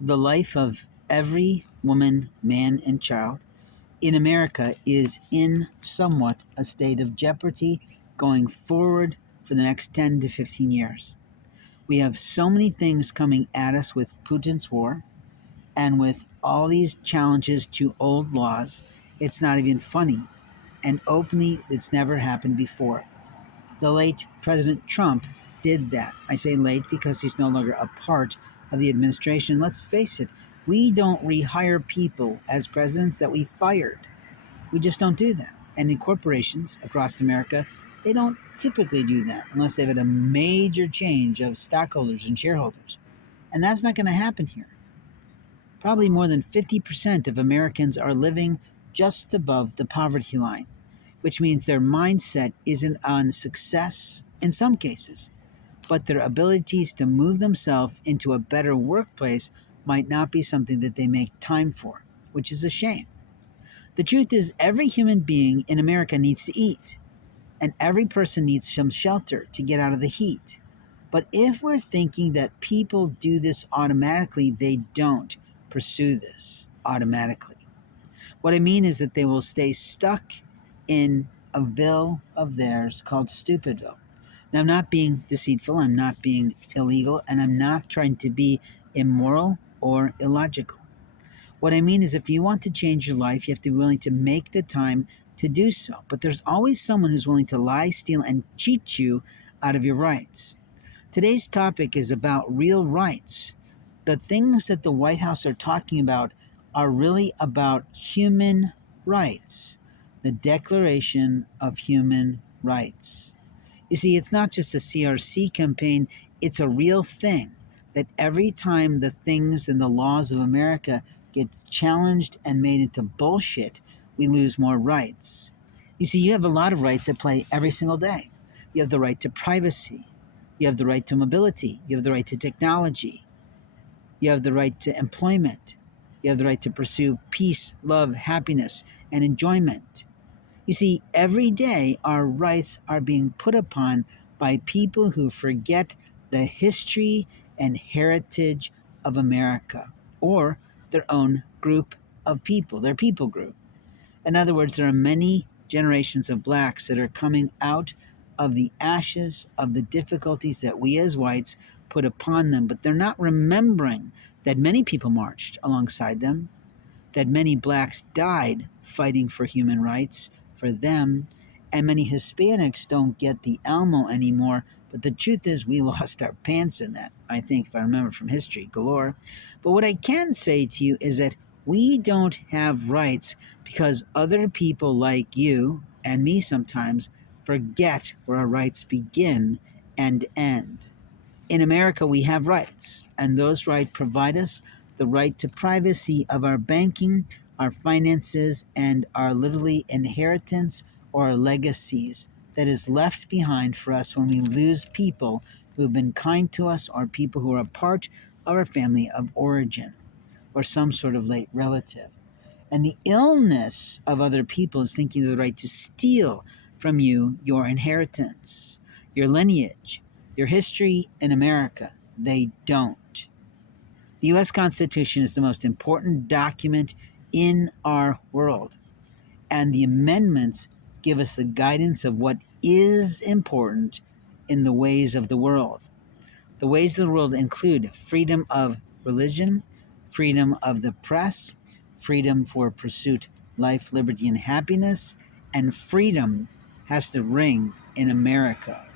the life of every woman, man, and child in America is in somewhat a state of jeopardy going forward for the next 10 to 15 years. We have so many things coming at us with Putin's war and with all these challenges to old laws. It's not even funny. And openly, it's never happened before. The late President Trump did that. I say late because he's no longer a part of the administration. Let's face it, we don't rehire people as presidents that we fired. We just don't do that. And in corporations across America, they don't typically do that unless they've had a major change of stockholders and shareholders. And that's not going to happen here. Probably more than 50% of Americans are living just above the poverty line, which means their mindset isn't on success in some cases, but their abilities to move themselves into a better workplace might not be something that they make time for, which is a shame. The truth is, every human being in America needs to eat, and every person needs some shelter to get out of the heat. But if we're thinking that people do this automatically, they don't pursue this automatically. What I mean is that they will stay stuck in a ville of theirs called Stupidville. Now, I'm not being deceitful, I'm not being illegal, and I'm not trying to be immoral or illogical. What I mean is, if you want to change your life, you have to be willing to make the time to do so. But there's always someone who's willing to lie, steal, and cheat you out of your rights. Today's topic is about real rights. The things that the White House are talking about are really about human rights, the Declaration of Human Rights. You see, it's not just a CRC campaign, it's a real thing that every time the things and the laws of America get challenged and made into bullshit, we lose more rights. You see, you have a lot of rights at play every single day. You have the right to privacy. You have the right to mobility. You have the right to technology. You have the right to employment. You have the right to pursue peace, love, happiness, and enjoyment. You see, every day our rights are being put upon by people who forget the history and heritage of America, or their own group of people, their people group. In other words, there are many generations of blacks that are coming out of the ashes of the difficulties that we as whites put upon them, but they're not remembering that many people marched alongside them, that many blacks died fighting for human rights for them, and many Hispanics don't get the Alamo anymore. But the truth is, we lost our pants in that, I think, if I remember from history galore. But what I can say to you is that we don't have rights because other people like you and me sometimes forget where our rights begin and end. In America, we have rights, and those rights provide us the right to privacy of our banking, our finances, and our literally inheritance or legacies that is left behind for us when we lose people who have been kind to us or people who are a part of our family of origin or some sort of late relative. And the illness of other people is thinking of the right to steal from you your inheritance, your lineage, your history in America. They don't. The U.S. Constitution is the most important document in our world, and the amendments give us the guidance of what is important in the ways of the world. The ways of the world include freedom of religion, freedom of the press, freedom for pursuit, life, liberty, and happiness, and freedom has to ring in America.